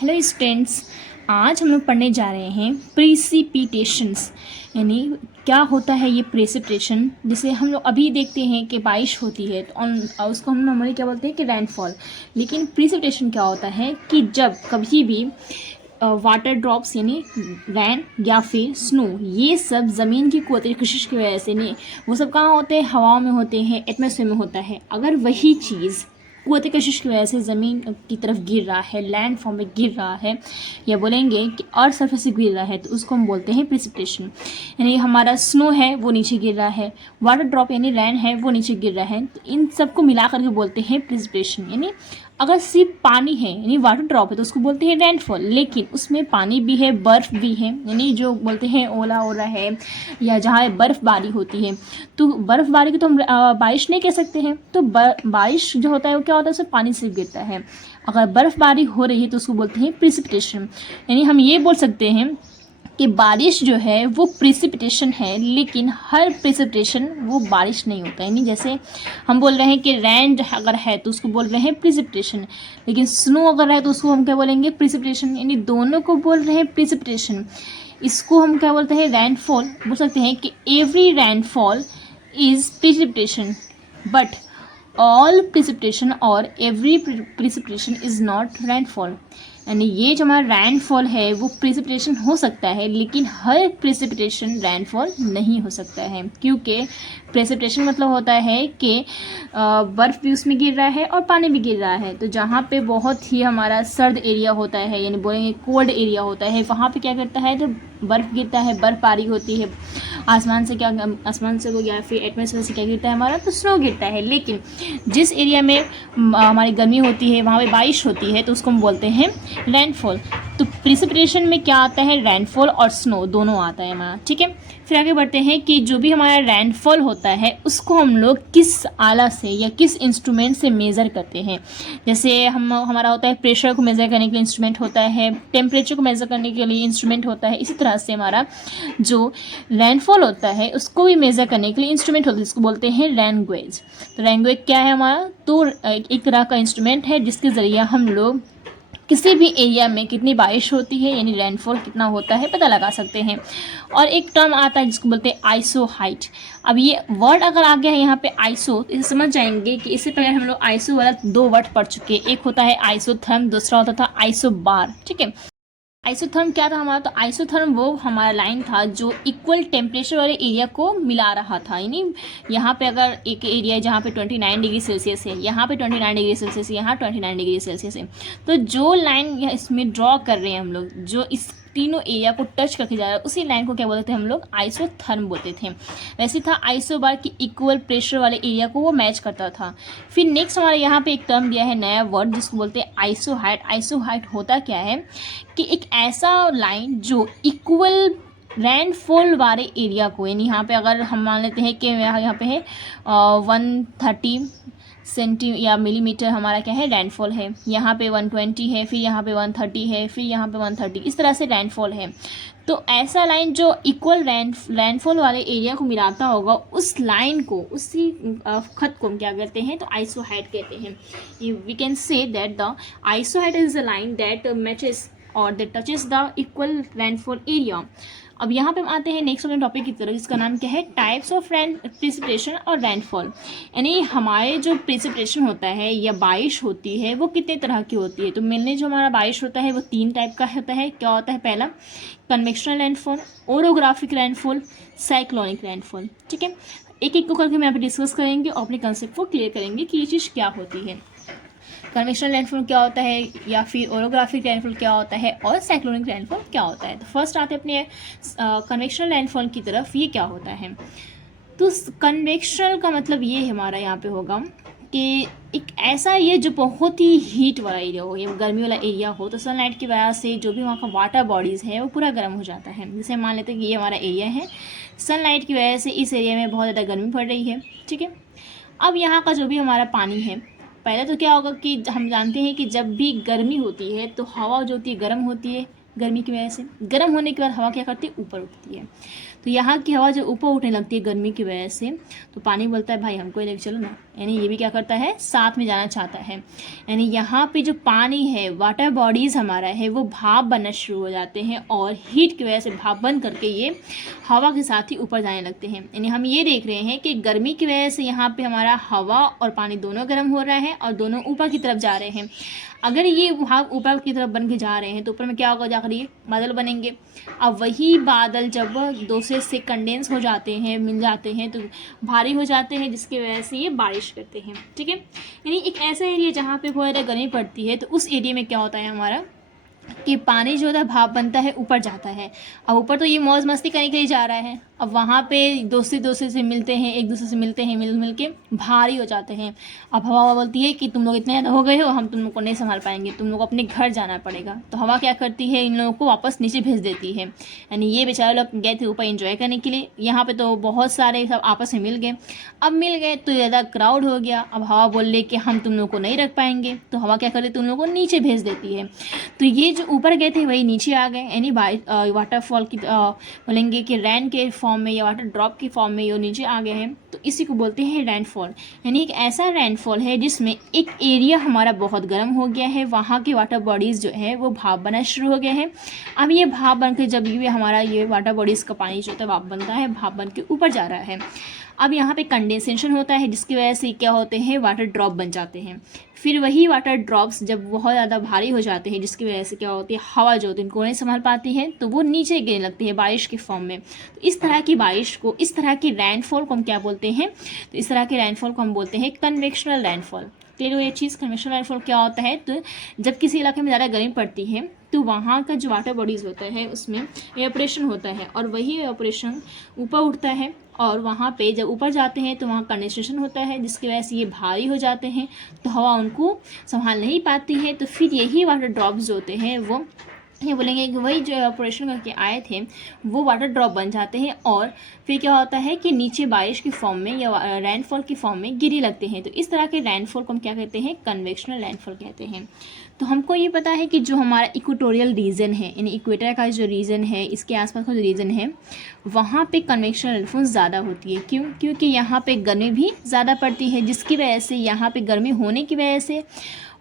Hello students, आज हम लोग पढ़ने जा रहे हैं प्रिसिपिटेशंस, यानी क्या होता है ये प्रेसिपिटेशन। जिसे हम लोग अभी देखते हैं कि बारिश होती है तो उसको हम नॉर्मली क्या बोलते हैं कि रेनफॉल। लेकिन प्रिसिपिटेशन क्या होता है कि जब कभी भी वाटर ड्रॉप्स यानी रैन या फिर स्नो, ये सब ज़मीन की कुव्वत कशिश की वजह से नहीं, वो सब कहाँ होते हैं, हवाओं में होते हैं, एटमॉस्फेयर में होता है। अगर वही चीज़ कुव्वत कशिश की वजह से ज़मीन की तरफ गिर रहा है, लैंड फॉर्म में गिर रहा है, या बोलेंगे कि अर्थ सरफेस से गिर रहा है, तो उसको हम बोलते हैं प्रिसिपिटेशन। यानी हमारा स्नो है वो नीचे गिर रहा है, वाटर ड्रॉप यानी रैन है वो नीचे गिर रहा है, तो इन सबको मिला करके बोलते हैं प्रिसिपिटेशन। यानी अगर सिर्फ पानी है यानी वाटर ड्रॉप है तो उसको बोलते हैं रेनफॉल, लेकिन उसमें पानी भी है, बर्फ़ भी है, यानी जो बोलते हैं ओला हो रहा है या जहाँ बर्फ़बारी होती है, तो बर्फ़बारी को तो हम बारिश नहीं कह सकते हैं। तो बारिश जो होता है वो क्या होता है, उसमें पानी से गिरता है। अगर बर्फ़बारी हो रही है तो उसको बोलते हैं प्रिसिपिटेशन। यानी हम ये बोल सकते हैं कि बारिश जो है वो प्रिसिपिटेशन है, लेकिन हर प्रिसिपिटेशन वो बारिश नहीं होता है। यानी जैसे हम बोल रहे हैं कि रैन अगर है तो उसको बोल रहे हैं प्रिसिपिटेशन, लेकिन स्नो अगर है तो उसको हम क्या बोलेंगे, प्रिसिपिटेशन। यानी दोनों को बोल रहे हैं प्रिसिपिटेशन। इसको हम क्या बोलते हैं, रैनफॉल बोल सकते हैं कि every rainfall is precipitation, but all precipitation और every precipitation is not rainfall. यानी ये जो हमारा रैनफॉल है वो प्रिसिपिटेशन हो सकता है, लेकिन हर प्रिसिपिटेशन रैनफॉल नहीं हो सकता है, क्योंकि प्रेसिपिटेशन मतलब होता है कि बर्फ़ भी उसमें गिर रहा है और पानी भी गिर रहा है। तो जहाँ पे बहुत ही हमारा सर्द एरिया होता है, यानी बोलेंगे कोल्ड एरिया होता है, वहाँ पे क्या करता है, जब बर्फ़ गिरता है, बर्फ़बारी होती है, आसमान से या फिर एटमॉस्फेयर से क्या गिरता है हमारा, तो स्नो गिरता है। लेकिन जिस एरिया में हमारी गर्मी होती है, वहाँ पे बारिश होती है, तो उसको हम बोलते हैं रैनफॉल। तो प्रिसिपिटेशन में क्या आता है, रैनफॉल और स्नो दोनों आता है हमारा। ठीक है, फिर आगे बढ़ते हैं कि जो भी हमारा रैनफॉल होता है उसको हम लोग किस आला से या किस इंस्ट्रूमेंट से मेज़र करते हैं। जैसे हमारा होता है प्रेशर को मेज़र करने के लिए इंस्ट्रूमेंट होता है, टेम्परेचर को मेज़र करने के लिए इंस्ट्रूमेंट होता है। इसी तरह से हमारा जो रैनफॉल होता है उसको भी मेज़र करने के लिए इंस्ट्रूमेंट होता है, जिसको बोलते हैं रेन गेज। तो रेन गेज क्या है हमारा, तो एक तरह का इंस्ट्रूमेंट है जिसके ज़रिए हम लोग किसी भी एरिया में कितनी बारिश होती है यानी रेनफॉल कितना होता है पता लगा सकते हैं। और एक टर्म आता है जिसको बोलते हैं आइसो हाइट। अब ये वर्ड अगर आ गया है यहाँ पे आइसो, तो इसे समझ जाएंगे कि इससे पहले हम लोग आइसो वाला दो वर्ड पढ़ चुके हैं। एक होता है आइसोथर्म, दूसरा होता था आइसो बार। ठीक है, आइसोथर्म क्या था हमारा, तो आइसोथर्म वो हमारा लाइन था जो इक्वल टेम्परेचर वाले एरिया को मिला रहा था। यानी यहाँ पे अगर एक एरिया है जहाँ पे 29 डिग्री सेल्सियस है, यहाँ पे 29 डिग्री सेल्सियस, यहाँ 29 डिग्री सेल्सियस है, तो जो लाइन इसमें ड्रॉ कर रहे हैं हम लोग, जो इस तीनों एरिया को टच करके जा रहा है, उसी लाइन को क्या बोलते थे हम लोग, आइसोथर्म बोलते थे। वैसे था आइसोबार की इक्वल प्रेशर वाले एरिया को वो मैच करता था। फिर नेक्स्ट हमारे यहाँ पे एक टर्म दिया है नया वर्ड जिसको बोलते हैं आइसो हाइट। आइसो हाइट होता क्या है कि एक ऐसा लाइन जो इक्वल रैनफॉल वाले एरिया को, यानी यहाँ पे अगर हम मान लेते हैं कि यहाँ पे है 130 सेंटी या मिलीमीटर हमारा क्या है रैनफॉल है, यहाँ पे 120 है, फिर यहाँ पे 130 है, फिर यहाँ पे 130, इस तरह से रैनफॉल है। तो ऐसा लाइन जो इक्वल रैनफॉल वाले एरिया को मिलाता होगा, उस लाइन को, उसी खत को हम क्या कहते हैं, तो आइसो हाइट कहते हैं। We can say that the isohyet is the line that matches और that touches the equal rainfall area. अब यहाँ पे हम आते हैं नेक्स्ट अपने टॉपिक की तरफ, जिसका नाम क्या है, टाइप्स ऑफ प्रेसिपिटेशन और रैनफॉल। यानी हमारे जो प्रेसिपिटेशन होता है या बारिश होती है वो कितने तरह की होती है। तो मेनली जो हमारा बारिश होता है वो 3 टाइप का होता है। क्या होता है, पहला कन्वेक्शनल रैनफॉल, ओरोग्राफिक रैनफॉल, साइक्लोनिक रैनफॉल। ठीक है, एक एक को करके हम यहाँ पे डिस्कस करेंगे और अपने कंसेप्ट को क्लियर करेंगे कि ये चीज़ क्या होती है, कन्वेक्शनल रैनफॉल क्या होता है, या फिर ओरोग्राफिक रैनफॉल क्या होता है, और साइक्लोनिक रैनफॉल क्या होता है। तो फर्स्ट आते हैं अपने कन्वेक्शनल रैनफॉल की तरफ। ये क्या होता है, तो कन्वेक्शनल का मतलब ये हमारा यहाँ पे होगा कि एक ऐसा ये जो बहुत ही हीट वाला एरिया हो या गर्मी वाला एरिया हो, तो सनलाइट की वजह से जो भी वहाँ का वाटर बॉडीज़ है वो पूरा गर्म हो जाता है। जैसे मान लेते हैं कि ये हमारा एरिया है, सनलाइट की वजह से इस एरिया में बहुत ज़्यादा गर्मी पड़ रही है। ठीक है, अब यहाँ का जो भी हमारा पानी है, पहले तो क्या होगा कि हम जानते हैं कि जब भी गर्मी होती है तो हवा जो होती है गर्म होती है, गर्मी की वजह से गर्म होने के बाद हवा क्या करती है, ऊपर उठती है। तो यहाँ की हवा जब ऊपर उठने लगती है गर्मी की वजह से, तो पानी बोलता है भाई हमको लेके चलो ना, यानी ये भी क्या करता है, साथ में जाना चाहता है। यानी यहाँ पे जो पानी है, वाटर बॉडीज़ हमारा है, वो भाप बनना शुरू हो जाते हैं और हीट की वजह से भाप बन करके ये हवा के साथ ही ऊपर जाने लगते हैं। यानी हम ये देख रहे हैं कि गर्मी की वजह से यहाँ पे हमारा हवा और पानी दोनों गर्म हो रहा है और दोनों ऊपर की तरफ जा रहे हैं। अगर ये भाप ऊपर की तरफ बन के जा रहे हैं तो ऊपर में क्या होगा, जाकर ये बादल बनेंगे। अब वही बादल जब दूसरे से कंडेंस हो जाते हैं, मिल जाते हैं, तो भारी हो जाते हैं, जिसकी वजह से ये बारिश करते हैं। ठीक है, यानी एक ऐसा एरिया जहाँ पे बहुत ज़्यादा गर्मी पड़ती है, तो उस एरिया में क्या होता है हमारा कि पानी जो है भाप बनता है, ऊपर जाता है। अब ऊपर तो ये मौज मस्ती करने के लिए जा रहा है, अब वहाँ पे दूसरे से मिलते हैं, एक दूसरे से मिलते हैं, मिल के भारी हो जाते हैं। अब हवा बोलती है कि तुम लोग इतने ज़्यादा हो गए हो, हम तुम लोग को नहीं संभाल पाएंगे, तुम लोग को अपने घर जाना पड़ेगा। तो हवा क्या करती है, इन लोगों को वापस नीचे भेज देती है। यानी ये बेचारे लोग गए थे ऊपर एंजॉय करने के लिए, यहाँ पे तो बहुत सारे सब आपस में मिल गए। अब मिल गए तो ज़्यादा क्राउड हो गया। अब हवा बोल रही कि हम तुम लोग को नहीं रख पाएंगे, तो हवा क्या करती है, तुम लोग को नीचे भेज देती है। तो ये जो ऊपर गए थे वही नीचे आ गए। यानी वाटरफॉल की बोलेंगे कि रैन के फॉर्म में या वाटर ड्रॉप की फॉर्म में ये नीचे आ गए हैं, तो इसी को बोलते हैं रेनफॉल। यानी एक ऐसा रेनफॉल है जिसमें एक एरिया हमारा बहुत गर्म हो गया है, वहाँ के वाटर बॉडीज़ जो है वो भाप बनना शुरू हो गए हैं। अब ये भाप बन के जब ये हमारा ये वाटर बॉडीज़ का पानी जो होता है भाप बनता है, भाप बन के ऊपर जा रहा है। अब यहाँ पे कंडेंसेशन होता है, जिसकी वजह से क्या होते हैं, वाटर ड्रॉप बन जाते हैं। फिर वही वाटर ड्रॉप्स जब बहुत ज़्यादा भारी हो जाते हैं, जिसकी वजह से क्या होती है, हवा जो होती है उनको नहीं संभाल पाती है, तो वो नीचे गिरने लगती है बारिश के फॉर्म में। तो इस तरह की बारिश को, इस तरह की रेनफॉल को हम क्या बोलते हैं, तो इस तरह के रेनफॉल को हम बोलते हैं कन्वेक्शनल रेनफॉल। क्लियर हो ये चीज़। कन्वेक्शनल रेनफॉल क्या होता है, तो जब किसी इलाके में ज़्यादा गर्मी पड़ती है तो वहाँ का जो वाटर बॉडीज़ होता है उसमें एवपोरेशन होता है, और वही एवपोरेशन ऊपर उठता है, और वहाँ पे जब ऊपर जाते हैं तो वहाँ कंडेंसेशन होता है, जिसकी वजह से ये भारी हो जाते हैं, तो हवा उनको संभाल नहीं पाती है। तो फिर यही वाटर ड्रॉप्स होते हैं, वो ये बोलेंगे कि वही जो एवपोरेशन करके आए थे वो वाटर ड्रॉप बन जाते हैं, और फिर क्या होता है कि नीचे बारिश की फॉर्म में या रेनफॉल की फॉर्म में गिरी लगते हैं। तो इस तरह के रेनफॉल को हम क्या कहते हैं, कन्वेक्शनल रेनफॉल कहते हैं। तो हमको ये पता है कि जो हमारा इक्वेटोरियल रीजन है, यानी इक्वेटर का जो रीजन है, इसके आसपास का जो रीजन है, वहाँ पे कन्वेक्शनल रेनफॉल ज़्यादा होती है। क्यों? क्योंकि यहाँ पे गर्मी भी ज़्यादा पड़ती है, जिसकी वजह से यहाँ पे गर्मी होने की वजह से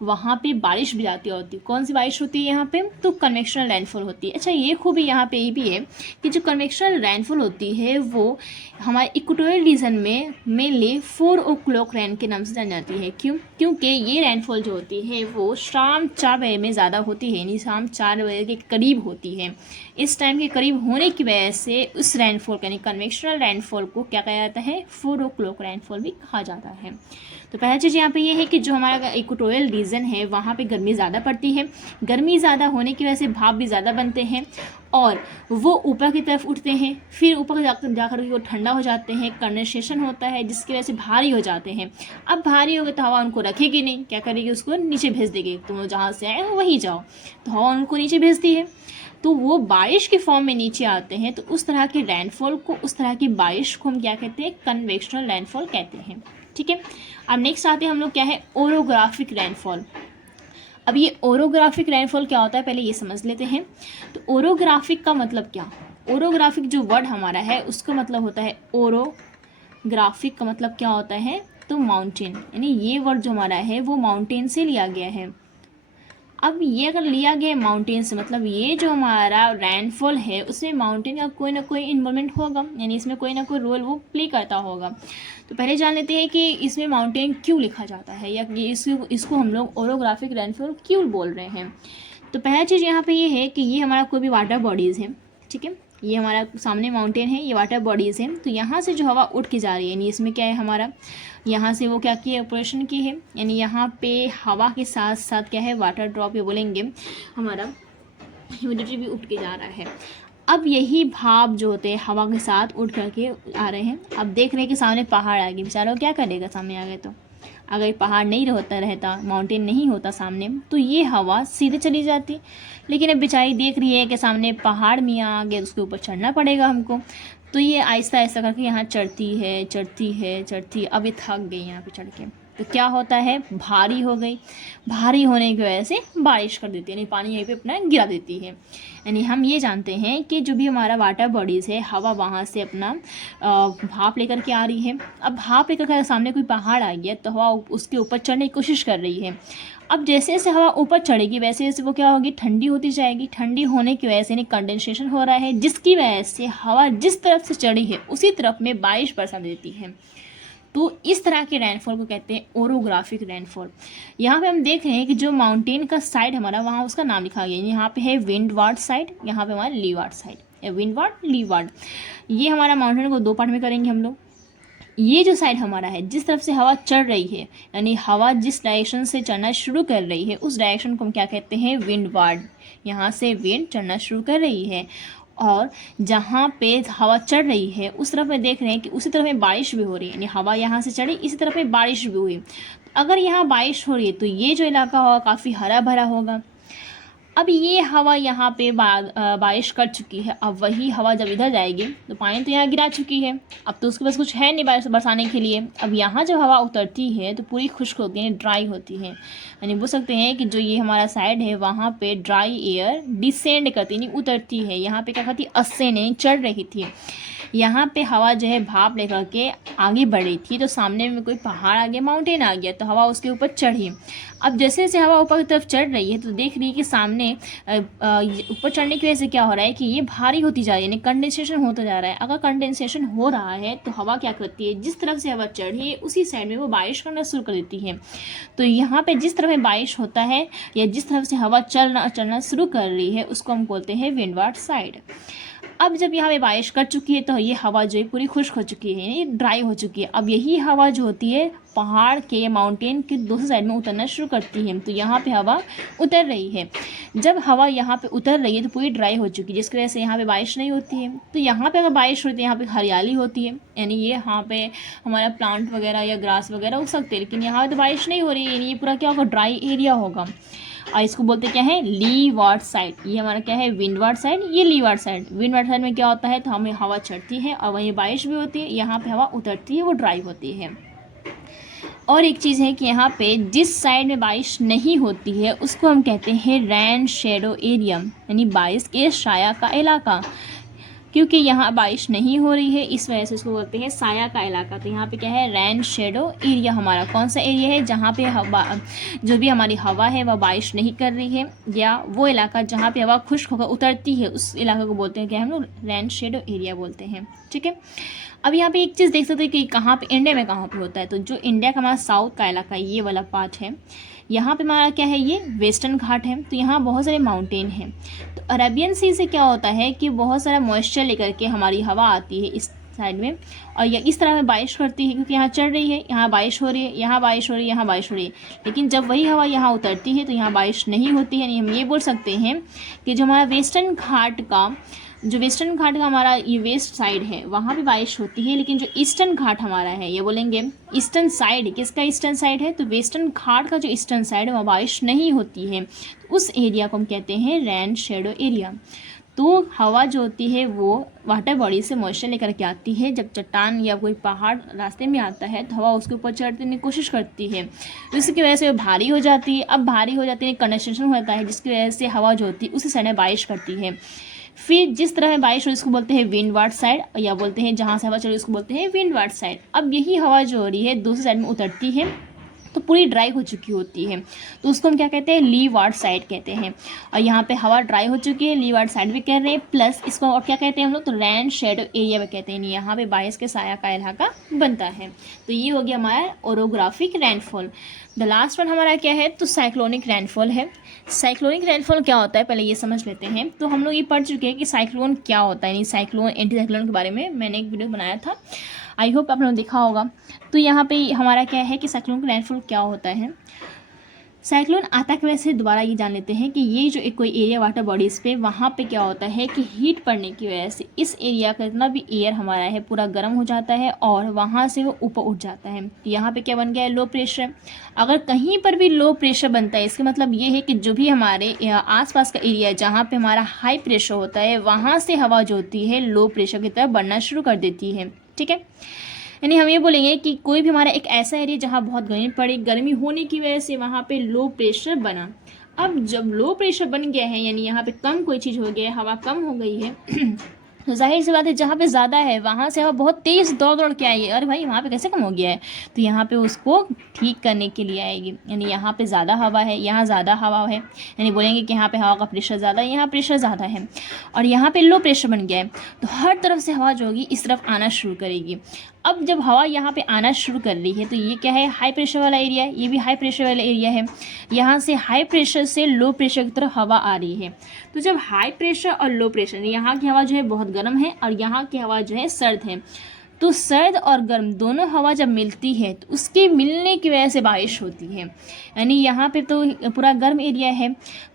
वहाँ पे बारिश भी ज़्यादा होती है। कौन सी बारिश होती है यहाँ पे, तो कन्वेक्शनल रेनफॉल होती है। अच्छा, ये खूबी यहाँ पे ये भी है कि जो कन्वेक्शनल रेनफॉल होती है वो हमारे इक्वेटोरियल रीजन में मेनली 4 o'clock रेन के नाम से जानी जाती है। क्यों? क्योंकि ये रेनफॉल जो होती है वो शाम 4 बजे में ज़्यादा होती है, यानी शाम 4 बजे के करीब होती है। इस टाइम के करीब होने की वजह से उस रेनफॉल यानी कन्वेक्शनल रेनफॉल को क्या कहा जाता है, 4 o'clock रेनफॉल भी कहा जाता है। तो पहली चीज़ यहाँ पे ये है कि जो हमारा इक्वेटोरियल रीजन है वहाँ पे गर्मी ज़्यादा पड़ती है, गर्मी ज़्यादा होने की वजह से भाप भी ज़्यादा बनते हैं और वो ऊपर की तरफ उठते हैं, फिर ऊपर जाकर वो ठंडा हो जाते हैं, कंडेंसेशन होता है, जिसकी वजह से भारी हो जाते हैं। अब भारी हो गए तो हवा उनको रखेगी नहीं, क्या करेगी, उसको नीचे भेज देगी, तुम जहाँ से आए हो वहीं जाओ, तो हवा उनको नीचे भेजती है, तो वो बारिश के फॉर्म में नीचे आते हैं। तो उस तरह के रेनफॉल को, उस तरह की बारिश को हम क्या कहते हैं, कन्वेक्शनल रेनफॉल कहते हैं। ठीक है, अब नेक्स्ट आते हैं हम लोग क्या है, ओरोग्राफिक रेनफॉल। अब ये ओरोग्राफिक रेनफॉल क्या होता है पहले ये समझ लेते हैं। तो ओरोग्राफिक का मतलब क्या, ओरोग्राफिक जो वर्ड हमारा है उसका मतलब होता है, ओरोग्राफिक का मतलब क्या होता है, तो माउंटेन, यानी ये वर्ड जो हमारा है वो माउंटेन से लिया गया है। अब ये अगर लिया गया माउंटेन से, मतलब ये जो हमारा रेनफॉल है उसमें माउंटेन का कोई ना कोई इन्वॉल्वमेंट होगा, यानी इसमें कोई ना कोई रोल वो प्ले करता होगा। तो पहले जान लेते हैं कि इसमें माउंटेन क्यों लिखा जाता है, या ये इसको हम लोग ओरोग्राफिक रेनफॉल क्यों बोल रहे हैं। तो पहला चीज़ यहाँ पे ये है कि ये हमारा कोई भी वाटर बॉडीज़ है, ठीक है, ये हमारा सामने माउंटेन है, ये वाटर बॉडीज़ है, तो यहाँ से जो हवा उठ के जा रही है, यानी इसमें क्या है हमारा, यहाँ से वो क्या की ऑपरेशन की है, यानी यहाँ पे हवा के साथ साथ क्या है, वाटर ड्रॉप, ये बोलेंगे हमारा ह्यूमिडिटी भी उठ के जा रहा है। अब यही भाप जो होते हैं हवा के साथ उठ करके आ रहे हैं। अब देख रहे हैं कि सामने पहाड़ आ गए, बेचारा क्या करेगा सामने आ गए, तो अगर पहाड़ नहीं रहता माउंटेन नहीं होता सामने, तो ये हवा सीधे चली जाती। लेकिन अब बेचारी देख रही है कि सामने पहाड़ मियाँ आ गए, उसके ऊपर चढ़ना पड़ेगा हमको, तो ये आहिस्ता आहिस्ता करके यहाँ चढ़ती है। अब ये थक गई यहाँ पे चढ़ के, तो क्या होता है, भारी हो गई, भारी होने की वजह से बारिश कर देती है, यानी पानी यहीं पे अपना गिरा देती है। यानी हम ये जानते हैं कि जो भी हमारा वाटर बॉडीज़ है, हवा वहाँ से अपना भाप लेकर के आ रही है। अब भाप लेकर के सामने कोई पहाड़ आ गया तो हवा उसके ऊपर चढ़ने की कोशिश कर रही है। अब जैसे जैसे हवा ऊपर चढ़ेगी वैसे जैसे वो क्या होगी, ठंडी होती जाएगी। ठंडी होने की वजह से यानी कंडेंसेशन हो रहा है, जिसकी वजह से हवा जिस तरफ से चढ़ी है उसी तरफ में बारिश बरसा देती है। तो इस तरह के रेनफॉल को कहते हैं ओरोग्राफिक रेनफॉल। यहाँ पे हम देख रहे हैं कि जो माउंटेन का साइड हमारा, वहाँ उसका नाम लिखा गया है। यहाँ पे है विंडवार्ड साइड, यहाँ पे हमारा लीवार्ड साइड, या विंडवार्ड लीवार्ड। ये हमारा माउंटेन को दो पार्ट में करेंगे हम लोग। ये जो साइड हमारा है, जिस तरफ से हवा चढ़ रही है, यानी हवा जिस डायरेक्शन से चढ़ना शुरू कर रही है उस डायरेक्शन को हम क्या कहते हैं, विंडवार्ड। यहाँ से विंड चढ़ना शुरू कर रही है और जहाँ पे हवा चढ़ रही है उस तरफ में देख रहे हैं कि उसी तरफ में बारिश भी हो रही है, यानी हवा यहाँ से चढ़ी, इसी तरफ में बारिश भी हुई। अगर यहाँ बारिश हो रही है तो ये जो इलाका होगा काफ़ी हरा भरा होगा। अब ये हवा यहाँ पे बारिश कर चुकी है। अब वही हवा जब इधर जाएगी तो पानी तो यहाँ गिरा चुकी है, अब तो उसके पास कुछ है नहीं बारिश बरसाने के लिए। अब यहाँ जब हवा उतरती है तो पूरी खुश्क होती है, ड्राई होती है। यानी बोल सकते हैं कि जो ये हमारा साइड है वहाँ पे ड्राई एयर डिसेंड करती है, यानी उतरती है। यहाँ पे क्या करती, अससेंड नहीं चढ़ रही थी। यहाँ पे हवा जो है भाप लेकर के आगे बढ़ रही थी, तो सामने में कोई पहाड़ आ गया, माउंटेन आ गया, तो हवा उसके ऊपर चढ़ी। अब जैसे जैसे हवा ऊपर की तरफ चढ़ रही है तो देख रही है कि सामने ऊपर चढ़ने की वजह से क्या हो रहा है कि ये भारी होती जा रही है, यानी कंडेंसेशन होता जा रहा है। अगर कंडेंसेशन हो रहा है तो हवा क्या करती है, जिस तरफ से हवा चढ़ी है उसी साइड में वो बारिश करना शुरू कर देती है। तो यहाँ पे जिस तरफ में बारिश होता है या जिस तरफ से हवा चलना शुरू कर रही है उसको हम बोलते हैं विंडवार्ड साइड। अब जब यहाँ पे बारिश कर चुकी है तो ये हवा जो है पूरी खुश्क हो चुकी है, यानी ड्राई हो चुकी है। अब यही हवा जो होती है पहाड़ के, माउंटेन के दूसरी साइड में उतरना शुरू करती है, तो यहाँ पे हवा उतर रही है। जब हवा यहाँ पे उतर रही है तो पूरी ड्राई हो चुकी है, जिसकी वजह से यहाँ पे बारिश नहीं होती है। तो यहाँ पे अगर बारिश होती है यहाँ पे हरियाली होती है, यानी ये यहाँ पे हमारा प्लांट वगैरह या ग्रास वगैरह उग सकते हैं। लेकिन यहाँ पे तो बारिश नहीं हो रही है, यानी ये पूरा क्या होगा, ड्राई एरिया होगा। और इसको बोलते क्या है, लीवार्ड साइड। ये हमारा क्या है, विंडवार्ड साइड, ये लीवार्ड साइड। विंडवार्ड साइड में क्या होता है, तो हमें हवा चढ़ती है और वहीं बारिश भी होती है। यहाँ पे हवा उतरती है, वो ड्राई होती है। और एक चीज़ है कि यहाँ पे जिस साइड में बारिश नहीं होती है उसको हम कहते हैं रैन शेडो एरिया, यानी बारिश के साया का इलाका। क्योंकि यहाँ बारिश नहीं हो रही है इस वजह से इसको बोलते हैं साया का इलाका। तो यहाँ पे क्या है, रैन शेडो एरिया। हमारा कौन सा एरिया है, जहाँ पे हवा, जो भी हमारी हवा है वह बारिश नहीं कर रही है, या वो इलाका जहाँ पे हवा खुश्क होकर उतरती है उस इलाके को बोलते हैं क्या, हम लोग रैन शेडो एरिया बोलते हैं। ठीक है। अब यहाँ पे एक चीज़ देख सकते हैं कि कहाँ पे, इंडिया में कहाँ पे होता है। तो जो इंडिया का हमारा साउथ का इलाका है, ये वाला पार्ट है, यहाँ पे हमारा क्या है, ये वेस्टर्न घाट है। तो यहाँ बहुत सारे माउंटेन हैं। तो अरेबियन सी से क्या होता है कि बहुत सारा मॉइस्चर लेकर के हमारी हवा आती है इस साइड में, और यह इस तरह में बारिश करती है, क्योंकि यहाँ चढ़ रही है, यहाँ बारिश हो रही है, यहाँ बारिश हो रही है, यहाँ बारिश हो रही है। लेकिन जब वही हवा यहाँ उतरती है तो यहाँ बारिश नहीं होती है। यानी हम ये बोल सकते हैं कि जो हमारा वेस्टर्न घाट का हमारा ये वेस्ट साइड है वहाँ भी बारिश होती है, लेकिन जो ईस्टर्न घाट हमारा है, ये बोलेंगे ईस्टर्न साइड। किसका ईस्टर्न साइड है, तो वेस्टर्न घाट का जो ईस्टर्न साइड है वहाँ बारिश नहीं होती है। तो उस एरिया को हम कहते हैं रैन शेडो एरिया। तो हवा जो होती है वो वाटर बॉडी से मॉइस्चर लेकर के आती है। जब चट्टान या कोई पहाड़ रास्ते में आता है तो हवा उसके ऊपर चढ़ने की कोशिश करती है, तो इसकी वजह से वो भारी हो जाती है। अब भारी हो जाती है, कंडेंसेशन होता है, जिसकी वजह से हवा जो होती है उसी साइड में बारिश करती है। फिर जिस तरह में बारिश हो इसको बोलते हैं विंडवार्ड साइड, या बोलते हैं जहाँ से हवा चल रही उसको बोलते हैं विंडवार्ड साइड। अब यही हवा जो हो रही है दूसरी साइड में उतरती है तो पूरी ड्राई हो चुकी होती है, तो उसको हम क्या कहते हैं, लीवार्ड साइड कहते हैं। और यहाँ पे हवा ड्राई हो चुकी है, लीवार्ड साइड भी कह रहे हैं, प्लस इसको और क्या कहते हैं हम लोग, तो रैन शेडो एरिया में कहते हैं। यहाँ पे बारिश के साया का इलाका बनता है। तो ये हो गया हमारा orographic rainfall. The last one हमारा क्या है, तो साइक्लोनिक रेनफॉल है। साइक्लोनिक रेनफॉल क्या होता है पहले ये समझ लेते हैं। तो हम लोग ये पढ़ चुके हैं कि साइक्लोन क्या होता है, यानी साइक्लोन, एंटी साइक्लोन के बारे में मैंने एक वीडियो बनाया था, आई होप आप लोगों ने देखा होगा। तो यहाँ पे हमारा क्या है कि साइक्लोन का रेनफॉल क्या होता है। साइक्लोन आता की वजह से दोबारा ये जान लेते हैं कि ये जो एक कोई एरिया वाटर बॉडीज़ पे, वहाँ पे क्या होता है कि हीट पड़ने की वजह से इस एरिया का जितना भी एयर हमारा है पूरा गर्म हो जाता है और वहाँ से वो ऊपर उठ जाता है। तो यहाँ पे क्या बन गया है, लो प्रेशर। अगर कहीं पर भी लो प्रेशर बनता है इसका मतलब ये है कि जो भी हमारे आसपास का एरिया है जहाँ पे हमारा हाई प्रेशर होता है वहाँ से हवा जो होती है लो प्रेशर की तरफ बढ़ना शुरू कर देती है। ठीक है। यानी हम ये बोलेंगे कि कोई भी हमारा एक ऐसा एरिया जहाँ बहुत गर्मी पड़ी, गर्मी होने की वजह से वहाँ पे लो प्रेशर बना। अब जब लो प्रेशर बन गया है यानी यहाँ पे कम कोई चीज़ हो गया है, हवा कम हो गई है तो जाहिर सी बात है जहाँ पे ज़्यादा है वहाँ से हवा बहुत तेज़ दौड़ दौड़ के आएगी, अरे भाई वहाँ पे कैसे कम हो गया है, तो यहाँ पे उसको ठीक करने के लिए आएगी। यानी यहाँ पे ज़्यादा हवा है, यहाँ ज़्यादा हवा है, यानी बोलेंगे कि यहाँ पे हवा का प्रेशर ज़्यादा है, यहाँ प्रेशर ज़्यादा है, और यहाँ पे लो प्रेशर बन गया है, तो हर तरफ से हवा जो होगी इस तरफ आना शुरू करेगी। अब जब हवा यहाँ पे आना शुरू कर रही है तो ये क्या है, हाई प्रेशर वाला एरिया है, ये भी हाई प्रेशर वाला एरिया है। यहाँ से हाई प्रेशर से लो प्रेशर की तरफ हवा आ रही है। तो जब हाई प्रेशर और लो प्रेशर, यहाँ की हवा जो है बहुत गर्म है और यहाँ की हवा जो है सर्द है, तो सर्द और गर्म दोनों हवा जब मिलती है तो उसके मिलने की वजह से बारिश होती है। यानी यहाँ पे तो पूरा गर्म एरिया है,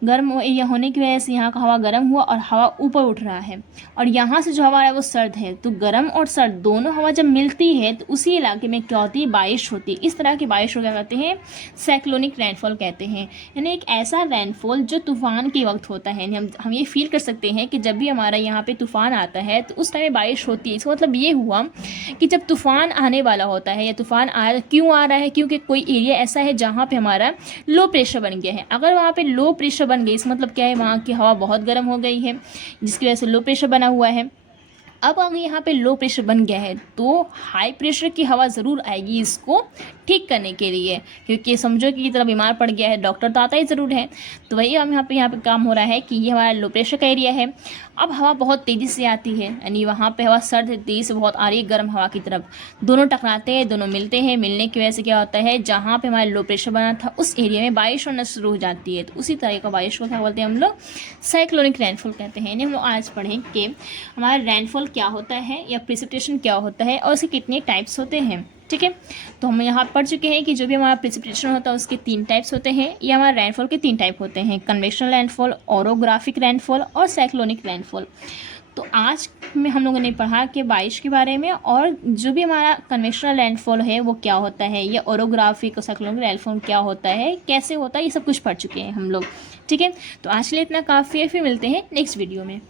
गर्म एरिया होने की वजह से यहाँ का हवा गर्म हुआ और हवा ऊपर उठ रहा है, और यहाँ से जो हवा है वो सर्द है, तो गर्म और सर्द दोनों हवा जब मिलती है तो उसी इलाके में क्या होती है, बारिश होती है। इस तरह की बारिश को क्या कहते हैं, साइक्लोनिक रेनफॉल कहते हैं। यानी एक ऐसा रेनफॉल जो तूफ़ान के वक्त होता है। यानी हम ये फील कर सकते हैं कि जब भी हमारा यहाँ पे तूफ़ान आता है तो उस टाइम बारिश होती है। इसका मतलब ये हुआ कि जब तूफ़ान आने वाला होता है या तूफ़ान क्यों आ रहा है, क्योंकि कोई एरिया ऐसा है जहाँ पे हमारा लो प्रेशर बन गया है। अगर वहाँ पे लो प्रेशर बन गई, इस मतलब क्या है, वहाँ की हवा बहुत गर्म हो गई है जिसकी वजह से लो प्रेशर बना हुआ है। अब अगर यहाँ पे लो प्रेशर बन गया है तो हाई प्रेशर की हवा ज़रूर आएगी इसको ठीक करने के लिए, क्योंकि समझो कि तरह बीमार पड़ गया है, डॉक्टर तो आता ही ज़रूर है। तो वही हम यहाँ पे काम हो रहा है कि ये हमारा लो प्रेशर का एरिया है। अब हवा बहुत तेज़ी से आती है, यानी वहाँ पे हवा सर्द तेज़ी से बहुत आ रही है गर्म हवा की तरफ, दोनों टकराते हैं, दोनों मिलते हैं, मिलने की वजह से क्या होता है, जहाँ पे हमारा लो प्रेशर बना था उस एरिया में बारिश होना शुरू हो जाती है। तो उसी तरह का बारिश को क्या बोलते हैं हम लोग, साइक्लोनिक रेनफॉल कहते हैं। यानी हम लोग आज पढ़ें कि हमारा रेनफॉल क्या होता है या प्रेसिपिटेशन क्या होता है और उसके कितने टाइप्स होते हैं। ठीक है, तो हम यहाँ पढ़ चुके हैं कि जो भी हमारा प्रेसिपिटेशन होता है उसके 3 टाइप्स होते हैं, या हमारा रेनफॉल के 3 टाइप होते हैं, कन्वेक्शनल रेनफॉल, ओरोग्राफिक रेनफॉल और साइक्लोनिक रेनफॉल। तो आज में हम लोगों ने पढ़ा कि बारिश के बारे में, और जो भी हमारा कन्वेक्शनल रेनफॉल है वो क्या होता है, या ओरोग्राफिक और साइक्लोनिक रेनफॉल क्या होता है, कैसे होता है, ये सब कुछ पढ़ चुके हैं हम लोग। ठीक है, तो आज के लिए इतना काफ़ी है, फिर मिलते हैं नेक्स्ट वीडियो में।